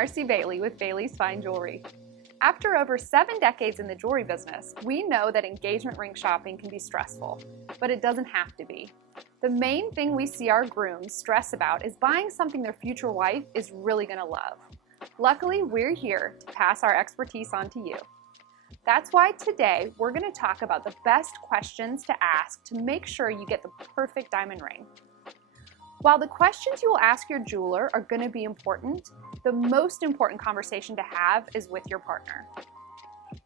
Marcy Bailey with Bailey's Fine Jewelry. After over 7 decades in the jewelry business, we know that engagement ring shopping can be stressful, but it doesn't have to be. The main thing we see our grooms stress about is buying something their future wife is really going to love. Luckily, we're here to pass our expertise on to you. That's why today we're going to talk about the best questions to ask to make sure you get the perfect diamond ring. While the questions you will ask your jeweler are going to be important, the most important conversation to have is with your partner.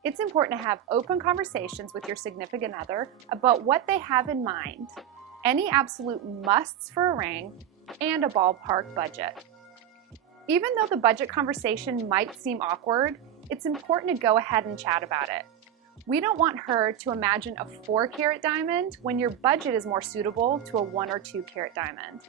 It's important to have open conversations with your significant other about what they have in mind, any absolute musts for a ring, and a ballpark budget. Even though the budget conversation might seem awkward, it's important to go ahead and chat about it. We don't want her to imagine a 4-carat diamond when your budget is more suitable to a 1 or 2 carat diamond.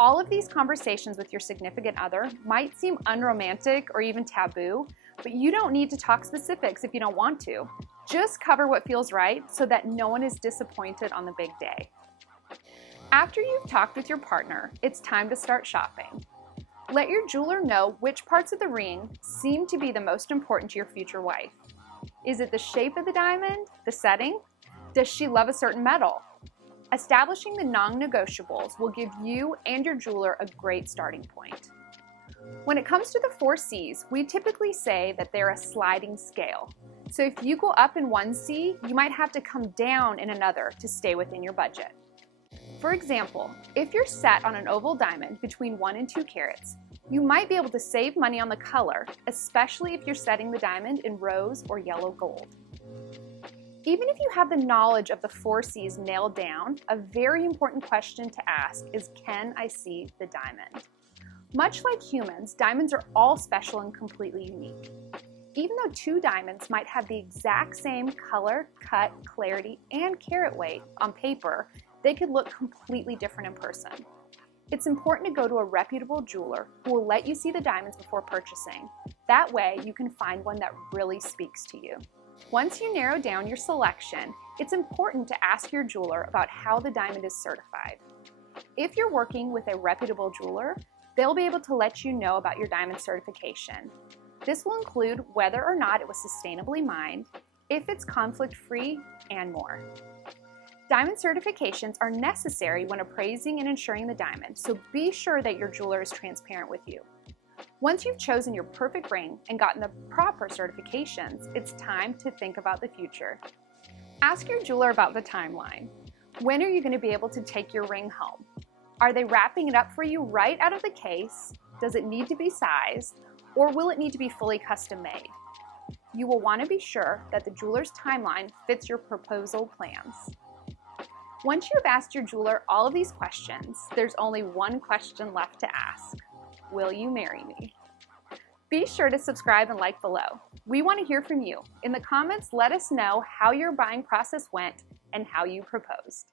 All of these conversations with your significant other might seem unromantic or even taboo, but you don't need to talk specifics if you don't want to. Just cover what feels right so that no one is disappointed on the big day. After you've talked with your partner, it's time to start shopping. Let your jeweler know which parts of the ring seem to be the most important to your future wife. Is it the shape of the diamond? The setting? Does she love a certain metal? Establishing the non-negotiables will give you and your jeweler a great starting point. When it comes to the 4 C's, we typically say that they're a sliding scale. So if you go up in one C, you might have to come down in another to stay within your budget. For example, if you're set on an oval diamond between 1 and 2 carats, you might be able to save money on the color, especially if you're setting the diamond in rose or yellow gold. Even if you have the knowledge of the 4 C's nailed down, a very important question to ask is, can I see the diamond? Much like humans, diamonds are all special and completely unique. Even though 2 diamonds might have the exact same color, cut, clarity, and carat weight on paper, they could look completely different in person. It's important to go to a reputable jeweler who will let you see the diamonds before purchasing. That way, you can find one that really speaks to you. Once you narrow down your selection, it's important to ask your jeweler about how the diamond is certified. If you're working with a reputable jeweler, they'll be able to let you know about your diamond certification. This will include whether or not it was sustainably mined, if it's conflict-free, and more. Diamond certifications are necessary when appraising and insuring the diamond, so be sure that your jeweler is transparent with you. Once you've chosen your perfect ring and gotten the proper certifications, it's time to think about the future. Ask your jeweler about the timeline. When are you going to be able to take your ring home? Are they wrapping it up for you right out of the case? Does it need to be sized? Or will it need to be fully custom made? You will want to be sure that the jeweler's timeline fits your proposal plans. Once you have asked your jeweler all of these questions, there's only one question left to ask. Will you marry me? Be sure to subscribe and like below. We want to hear from you. In the comments, let us know how your buying process went and how you proposed.